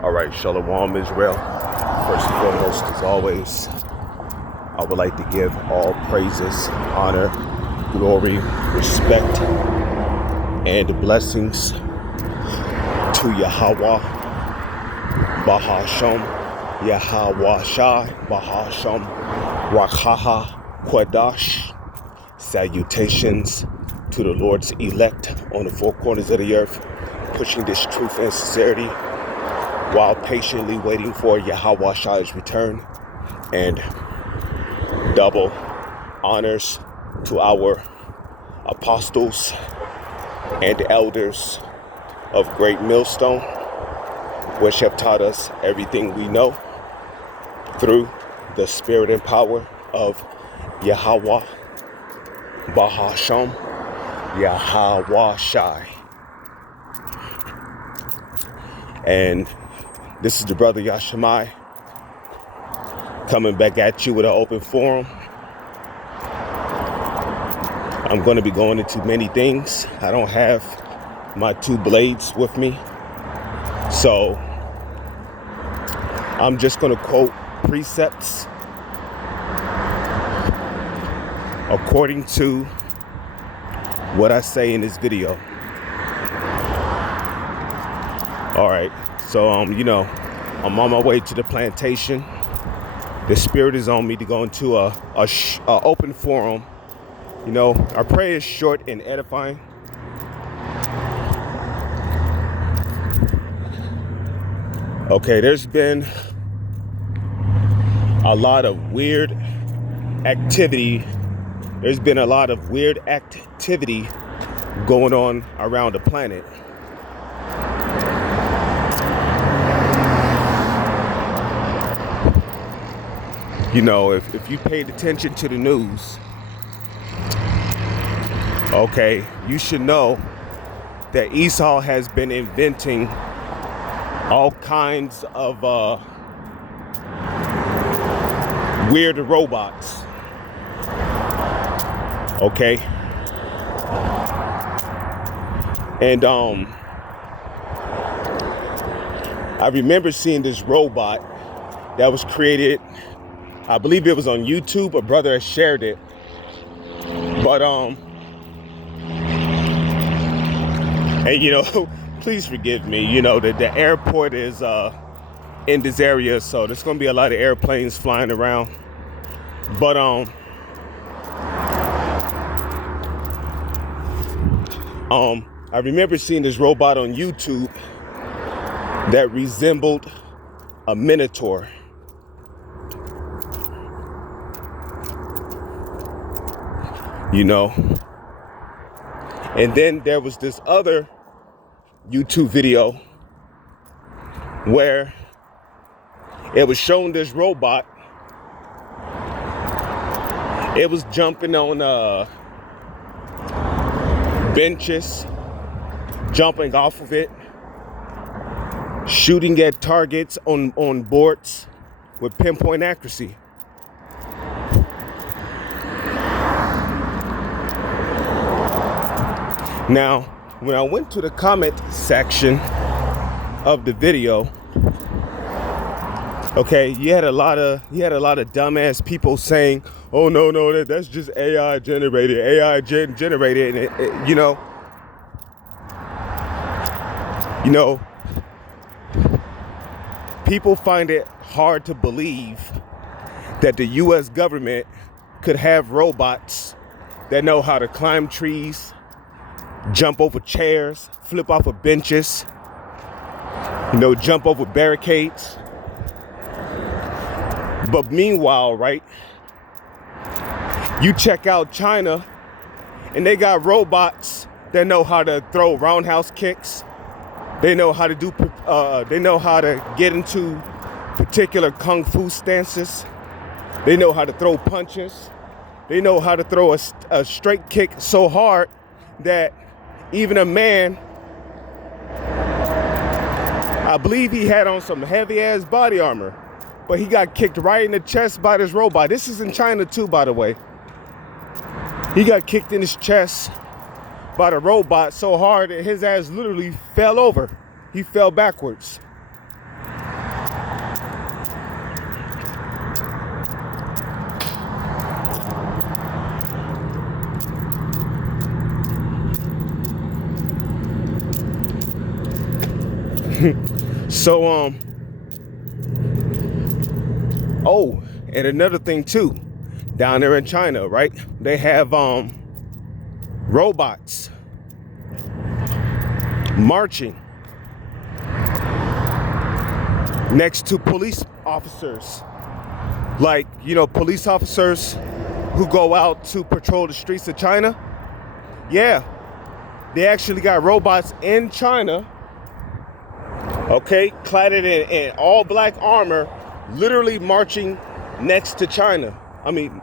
All right, Shalom Israel. First and foremost, as always, I would like to give all praises, honor, glory, respect, and blessings to Yahweh, Bahasham, Yahweh Shai, Bahasham, Rakaha, Quadash. Salutations to the Lord's elect on the four corners of the earth, pushing this truth and sincerity while patiently waiting for Yahweh Shai's return. And double honors to our apostles and elders of Great Millstone, which have taught us everything we know through the spirit and power of Yahweh, Bahasham, Yahweh Shai. And this is the brother Yashimai coming back at you with an open forum. I'm going to be going into many things. I don't have my two blades with me, so I'm just going to quote precepts according to what I say in this video. All right, so I'm on my way to the plantation. The spirit is on me to go into a open forum. Our prayer is short and edifying. Okay, there's been a lot of weird activity. There's been a lot of weird activity going on around the planet. If you paid attention to the news, okay, you should know that Esau has been inventing all kinds of weird robots. Okay. And I remember seeing this robot that was created, I believe it was on YouTube. A brother has shared it. But and please forgive me. The airport is in this area, so there's gonna be a lot of airplanes flying around. But I remember seeing this robot on YouTube that resembled a minotaur. And then there was this other YouTube video where it was showing this robot. It was jumping on benches, jumping off of it, shooting at targets on boards with pinpoint accuracy. Now, when I went to the comment section of the video, okay, you had a lot of dumbass people saying, "Oh no, that's just AI generated, generated," and people find it hard to believe that the U.S. government could have robots that know how to climb trees, jump over chairs, flip off of benches, jump over barricades. But meanwhile, right, you check out China and they got robots that know how to throw roundhouse kicks. They know how to get into particular kung fu stances. They know how to throw punches. They know how to throw a straight kick so hard that even a man, I believe he had on some heavy ass body armor, but he got kicked right in the chest by this robot. This is in China too, by the way. He got kicked in his chest by the robot so hard that his ass literally fell over. He fell backwards. So, oh, and another thing too, down there in China, right? They have robots marching next to police officers. Like, you know, police officers who go out to patrol the streets of China. Yeah, they actually got robots in China, okay, clad in all black armor, literally marching next to China. I mean,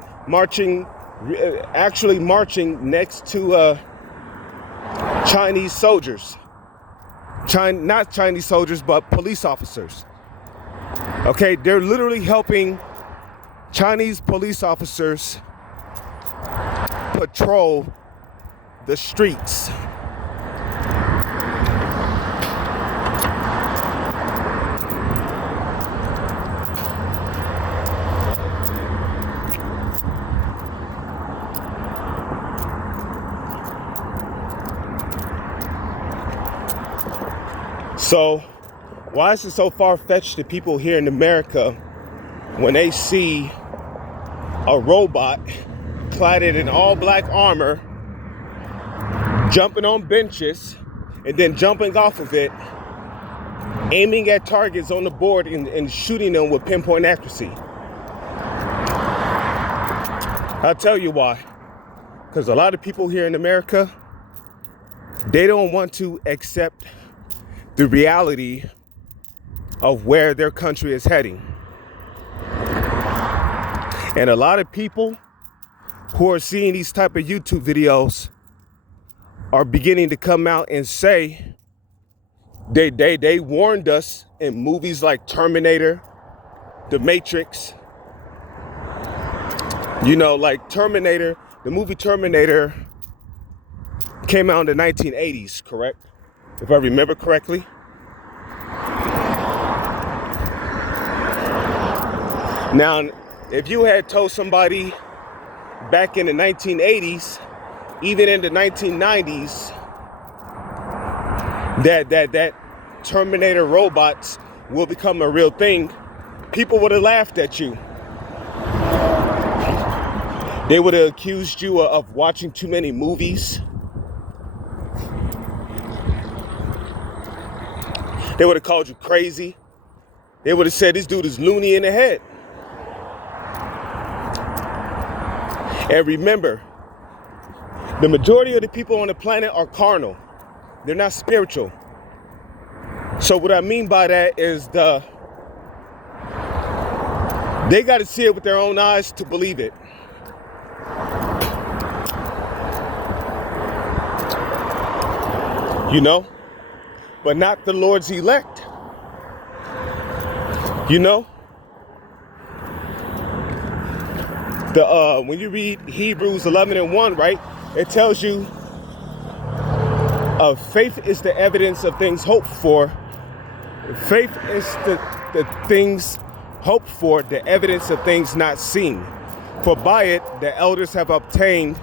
actually marching next to Chinese soldiers. Not Chinese soldiers, but police officers. Okay, they're literally helping Chinese police officers patrol the streets. So, why is it so far-fetched to people here in America when they see a robot clad in all black armor jumping on benches and then jumping off of it, aiming at targets on the board and shooting them with pinpoint accuracy? I'll tell you why. Because a lot of people here in America, they don't want to accept the reality of where their country is heading. And a lot of people who are seeing these type of YouTube videos are beginning to come out and say they warned us in movies like Terminator, The Matrix. You know, like Terminator, the movie Terminator came out in the 1980s, correct? If I remember correctly. Now, if you had told somebody back in the 1980s, even in the 1990s, that Terminator robots will become a real thing, people would have laughed at you. They would have accused you of watching too many movies. They would have called you crazy. They would have said this dude is loony in the head. And remember, the majority of the people on the planet are carnal. They're not spiritual. So what I mean by that is they got to see it with their own eyes to believe it. You know? But not the Lord's elect. You know? When you read Hebrews 11:1, right? It tells you faith is the evidence of things hoped for. Faith is the things hoped for, the evidence of things not seen. For by it, the elders have obtained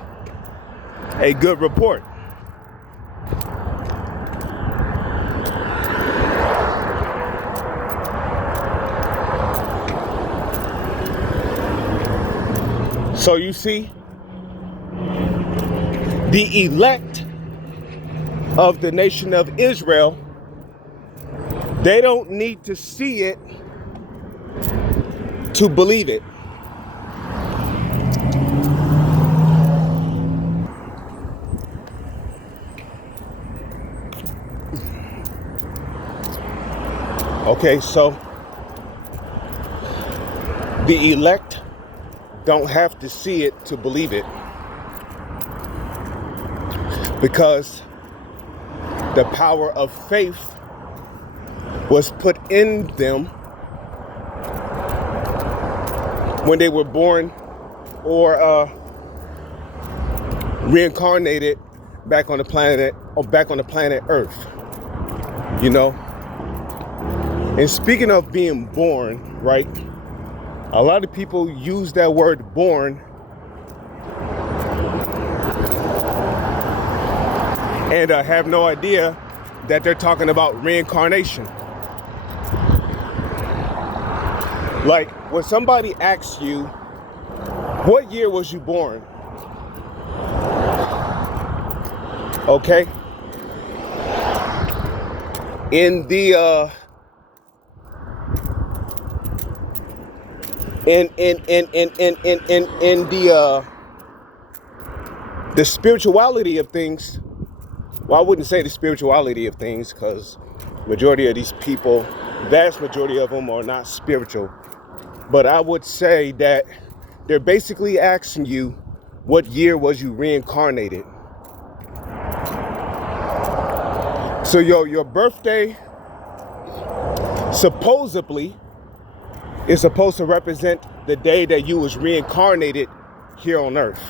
a good report. So you see, the elect of the nation of Israel, they don't need to see it to believe it. Okay, so the elect don't have to see it to believe it, because the power of faith was put in them when they were born or reincarnated back on the planet Earth. You know? And speaking of being born, right? A lot of people use that word born and have no idea that they're talking about reincarnation. Like when somebody asks you, what year was you born? Okay. In the the spirituality of things. Well, I wouldn't say the spirituality of things, because majority of these people, vast majority of them, are not spiritual. But I would say that they're basically asking you, what year was you reincarnated? So your birthday supposedly is supposed to represent the day that you was reincarnated here on earth.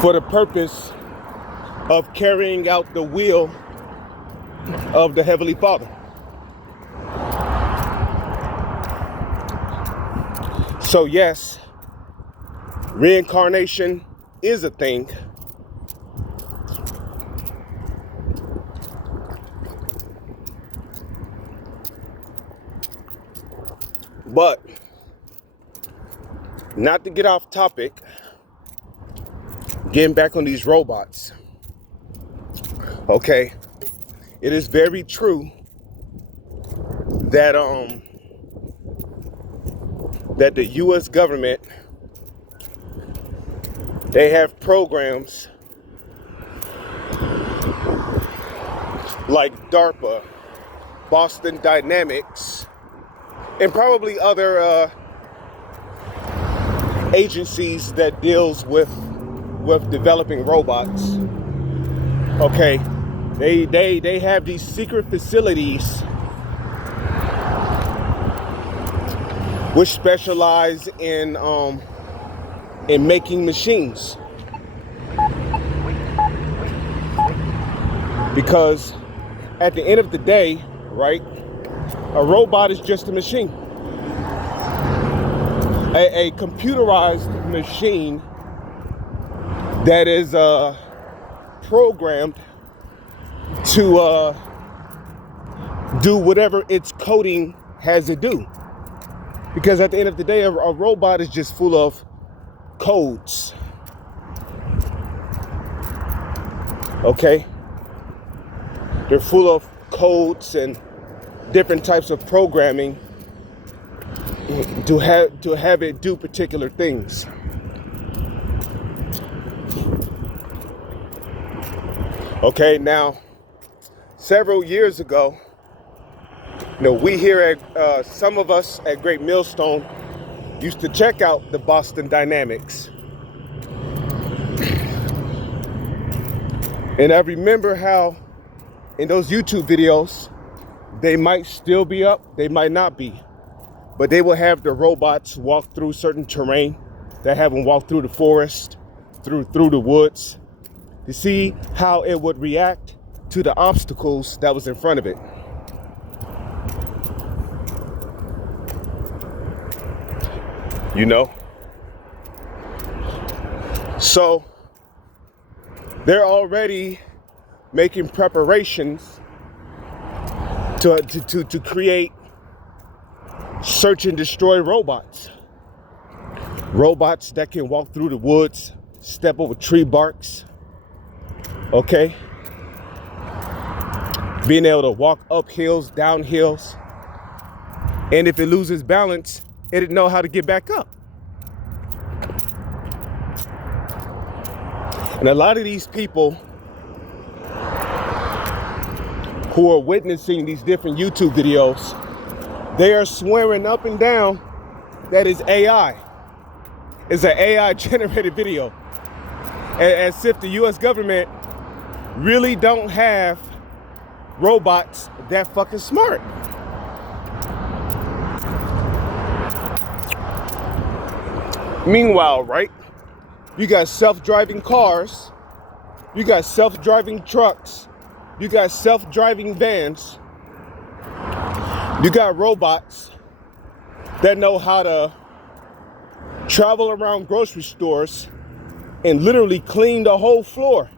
For the purpose of carrying out the will of the Heavenly Father. So yes, reincarnation is a thing. But not to get off topic, getting back on these robots. Okay, it is very true that that the US government, they have programs like DARPA, Boston Dynamics, and probably other agencies that deals with developing robots. Okay, they have these secret facilities which specialize in making machines. Because at the end of the day, right, a robot is just a machine. A computerized machine that is programmed to do whatever its coding has to do. Because at the end of the day, a robot is just full of codes. Okay? They're full of codes and different types of programming to have it do particular things. Okay, now, several years ago, we here at, some of us at Great Millstone used to check out the Boston Dynamics. And I remember how in those YouTube videos, they might still be up, they might not be, but they will have the robots walk through certain terrain. They have them walk through the forest, through the woods, to see how it would react to the obstacles that was in front of it. So they're already making preparations to create search and destroy robots. Robots that can walk through the woods, step over tree barks, okay? Being able to walk up hills, down hills, and if it loses balance, it'd know how to get back up. And a lot of these people who are witnessing these different YouTube videos, they are swearing up and down that is AI. It's an AI generated video. As if the US government really don't have robots that fucking smart. Meanwhile, right, you got self-driving cars, you got self-driving trucks, you got self-driving vans, you got robots that know how to travel around grocery stores and literally clean the whole floor.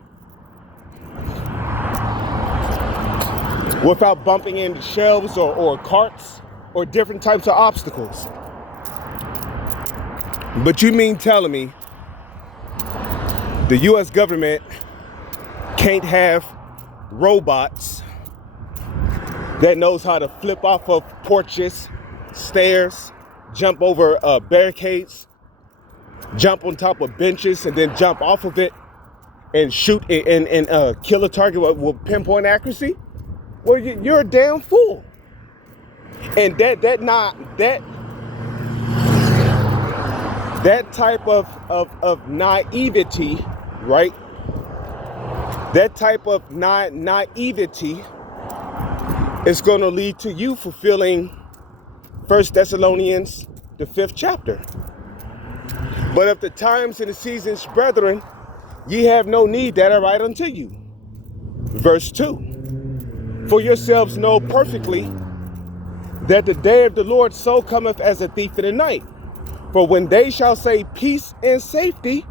without bumping into shelves or carts or different types of obstacles. But you mean telling me the US government can't have robots that knows how to flip off of porches, stairs, jump over barricades, jump on top of benches, and then jump off of it and shoot and kill a target with pinpoint accuracy? Well, you're a damn fool. And that type of naivety, right? That type of naivety is going to lead to you fulfilling 1 Thessalonians, the 5th chapter. But of the times and the seasons, brethren, ye have no need that I write unto you. Verse 2. For yourselves know perfectly that the day of the Lord so cometh as a thief in the night. For when they shall say peace and safety,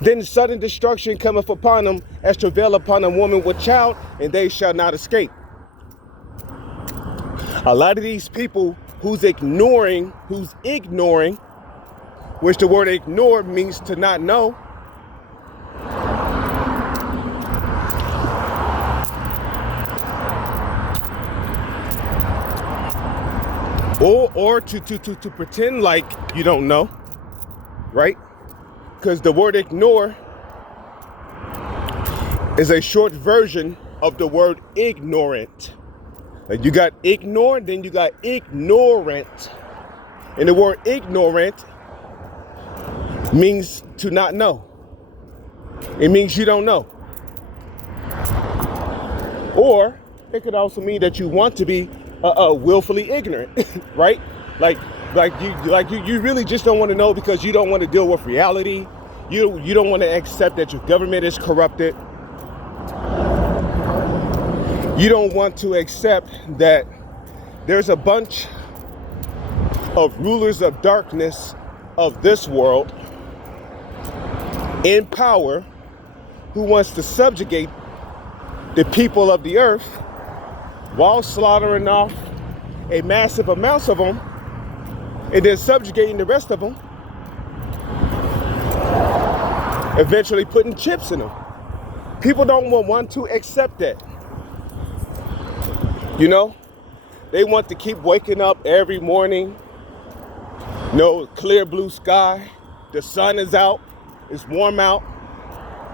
then sudden destruction cometh upon them as travail upon a woman with child, and they shall not escape. A lot of these people who's ignoring, which the word ignore means to not know, or to pretend like you don't know, right? Because the word ignore is a short version of the word ignorant. Like you got ignorant, then you got ignorant. And the word ignorant means to not know. It means you don't know. Or it could also mean that you want to be willfully ignorant, right? Like you really just don't want to know because you don't want to deal with reality. You don't want to accept that your government is corrupted. You don't want to accept that there's a bunch of rulers of darkness of this world in power who wants to subjugate the people of the earth while slaughtering off a massive amounts of them and then subjugating the rest of them, eventually putting chips in them. People don't want to accept that. You know, they want to keep waking up every morning, clear blue sky, the sun is out, it's warm out.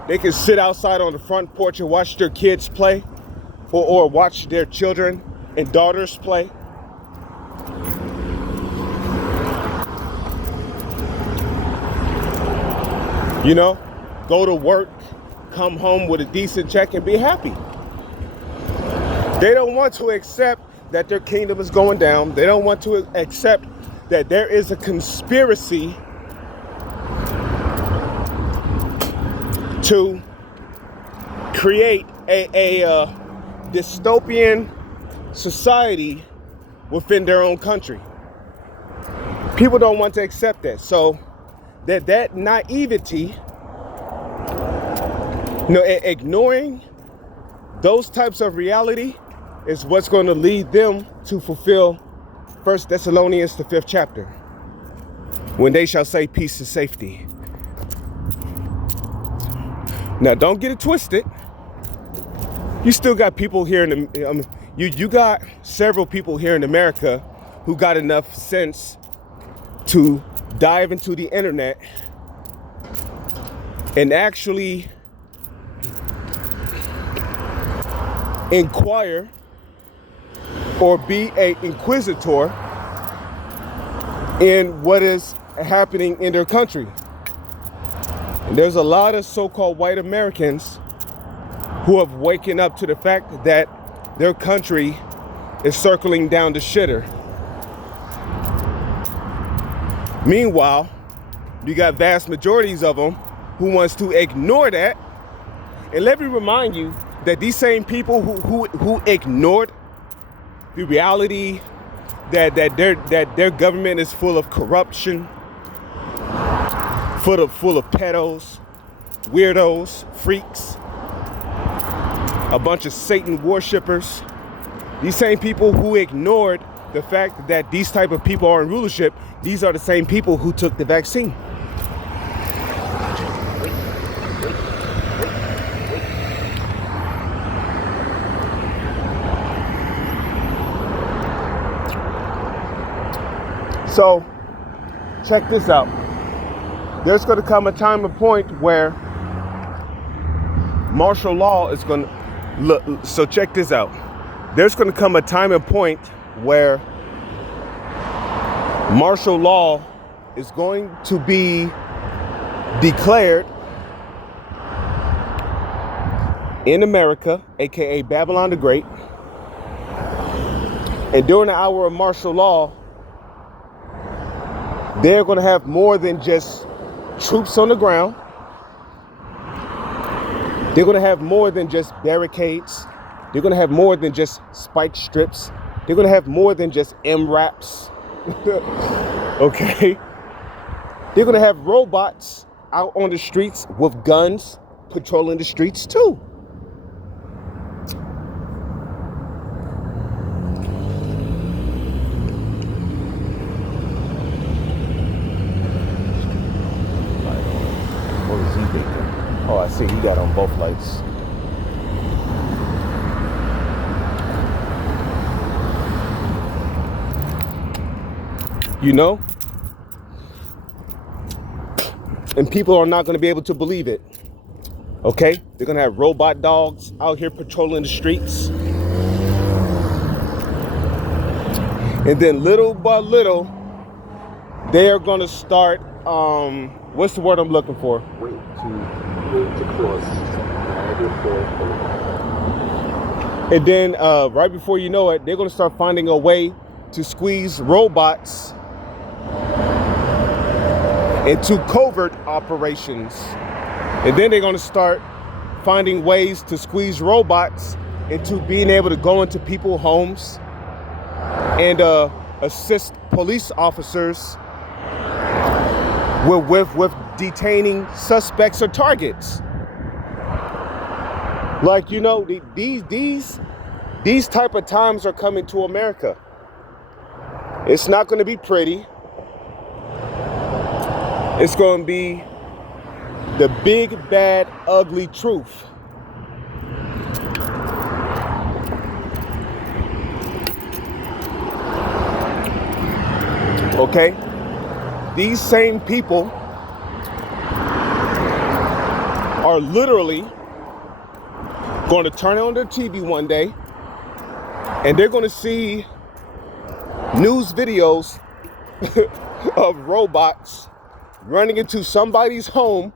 They can sit outside on the front porch and watch their kids play or watch their children and daughters play. You know, go to work, come home with a decent check and be happy. They don't want to accept that their kingdom is going down. They don't want to accept that there is a conspiracy to create a dystopian society within their own country. People don't want to accept that. So that naivety, ignoring those types of reality is what's going to lead them to fulfill 1 Thessalonians, the 5th chapter, when they shall say peace and safety. Now, don't get it twisted. You still got people here you got several people here in America who got enough sense to dive into the internet and actually inquire or be an inquisitor in what is happening in their country. And there's a lot of so-called white Americans who have waken up to the fact that their country is circling down the shitter. Meanwhile, you got vast majorities of them who wants to ignore that. And let me remind you that these same people who ignored the reality that their government is full of corruption, full of pedos, weirdos, freaks, a bunch of Satan worshipers, These same people who ignored the fact that these type of people are in rulership, these are the same people who took the vaccine. So check this out. There's going to come a time and point where martial law is going to look. So check this out. There's going to come a time and point where martial law is going to be declared in America, aka Babylon the Great. And during the hour of martial law, they're going to have more than just troops on the ground. They're going to have more than just barricades. They're going to have more than just spike strips. They're going to have more than just MRAPs. Okay? They're going to have robots out on the streets with guns patrolling the streets too. Oh, I see. He got on both lights. You know? And people are not going to be able to believe it. Okay? They're going to have robot dogs out here patrolling the streets. And then little by little, they are going to start, what's the word I'm looking for? Wait to cross Niagara Falls Boulevard. And then right before you know it, they're going to start finding a way to squeeze robots into covert operations. And then they're going to start finding ways to squeeze robots into being able to go into people's homes and assist police officers with detaining suspects or targets. Like, you know, these type of times are coming to America. It's not going to be pretty. It's going to be the big, bad, ugly truth. Okay? These same people are literally going to turn on their TV one day and they're going to see news videos of robots running into somebody's home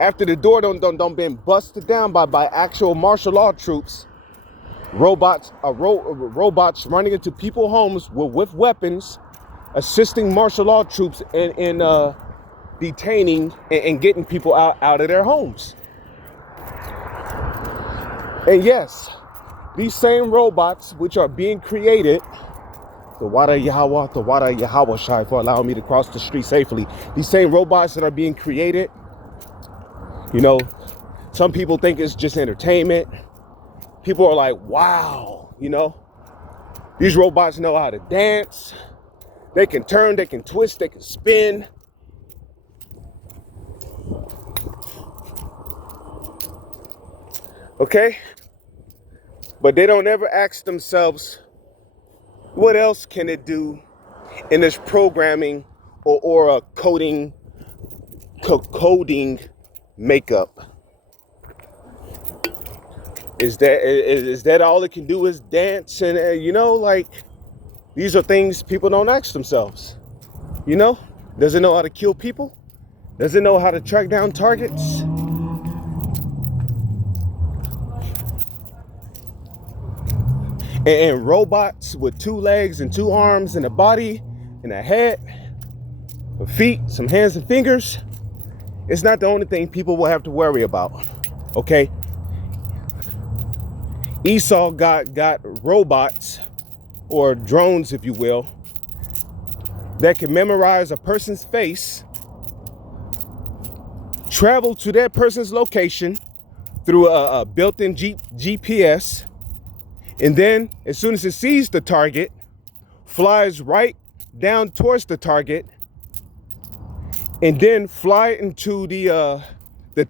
after the door done been busted down by actual martial law troops. Robots running into people's homes with weapons, assisting martial law troops in detaining and getting people out of their homes. And yes, these same robots which are being created, the Wada Yahweh Shai for allowing me to cross the street safely. These same robots that are being created, you know, some people think it's just entertainment. People are like, wow, you know, these robots know how to dance. They can turn, they can twist, they can spin. Okay? But they don't ever ask themselves, what else can it do in this programming or a coding makeup? Is that all it can do is dance? And you know, like, these are things people don't ask themselves. You know, does it know how to kill people? Does it know how to track down targets? And robots with 2 legs and 2 arms and a body and a head, with feet, some hands and fingers. It's not the only thing people will have to worry about. Okay? Esau got robots, or drones, if you will, that can memorize a person's face, travel to that person's location through a built-in GPS, And then as soon as it sees the target, flies right down towards the target, and then fly into the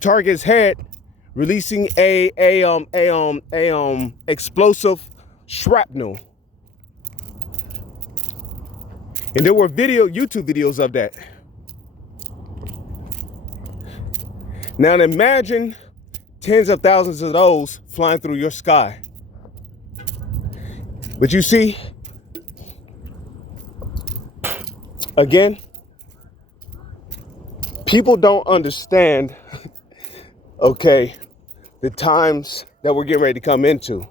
target's head, releasing a explosive shrapnel. And there were YouTube videos of that. Now imagine tens of thousands of those flying through your sky. But you see, again, people don't understand, okay, the times that we're getting ready to come into.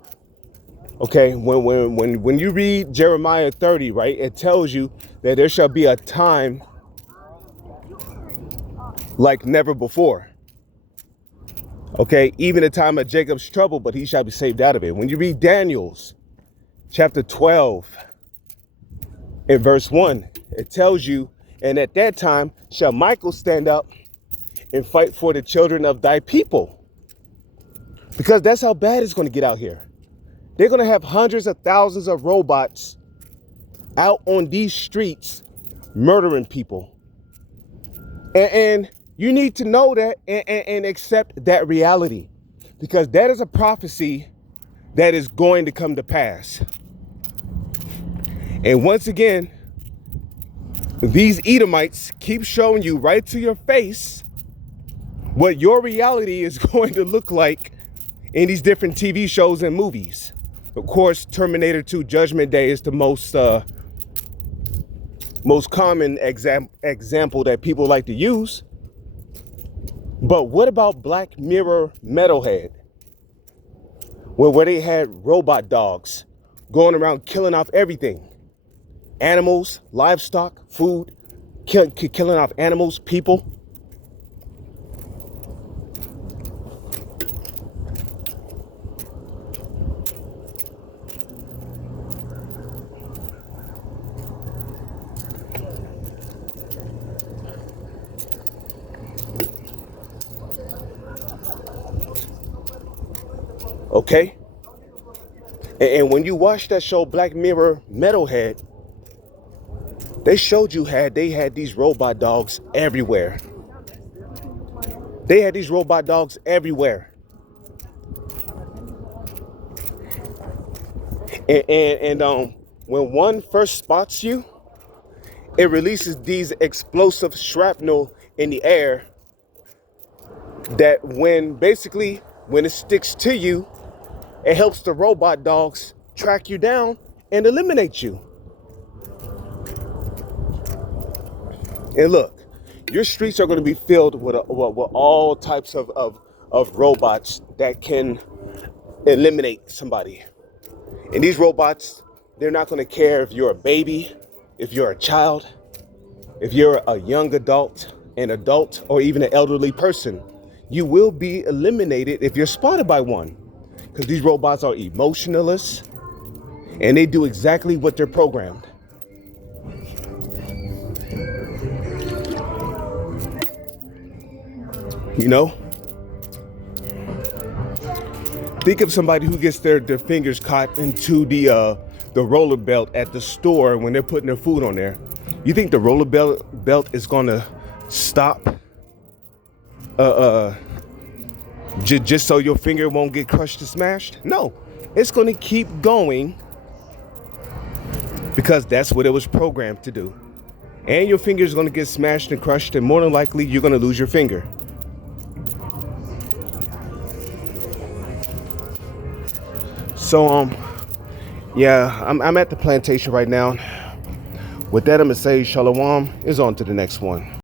Okay, when you read Jeremiah 30, right, it tells you that there shall be a time like never before. Okay, even the time of Jacob's trouble, but he shall be saved out of it. When you read Daniel's chapter 12 and verse 1, it tells you, and at that time shall Michael stand up and fight for the children of thy people. Because that's how bad it's going to get out here. They're going to have hundreds of thousands of robots out on these streets murdering people. And you need to know that and accept that reality, because that is a prophecy that is going to come to pass. And once again, these Edomites keep showing you right to your face what your reality is going to look like in these different TV shows and movies. Of course, Terminator 2 Judgment Day is the most common example that people like to use. But what about Black Mirror Metalhead, where they had robot dogs going around killing off everything? Animals, livestock, food, killing off animals, people. Okay? And when you watch that show, Black Mirror Metalhead, they showed you they had these robot dogs everywhere. They had these robot dogs everywhere. And when one first spots you, it releases these explosive shrapnel in the air that when it sticks to you, it helps the robot dogs track you down and eliminate you. And look, your streets are going to be filled with all types of robots that can eliminate somebody. And these robots, they're not going to care if you're a baby, if you're a child, if you're a young adult, an adult, or even an elderly person. You will be eliminated if you're spotted by one. Because these robots are emotionless and they do exactly what they're programmed. You know? Think of somebody who gets their fingers caught into the roller belt at the store when they're putting their food on there. You think the roller belt is gonna stop just so your finger won't get crushed and smashed? No, it's going to keep going because that's what it was programmed to do. And your finger is going to get smashed and crushed, and more than likely you're going to lose your finger. So yeah, I'm at the plantation right now. With that, I'm gonna say shalom. Is on to the next one.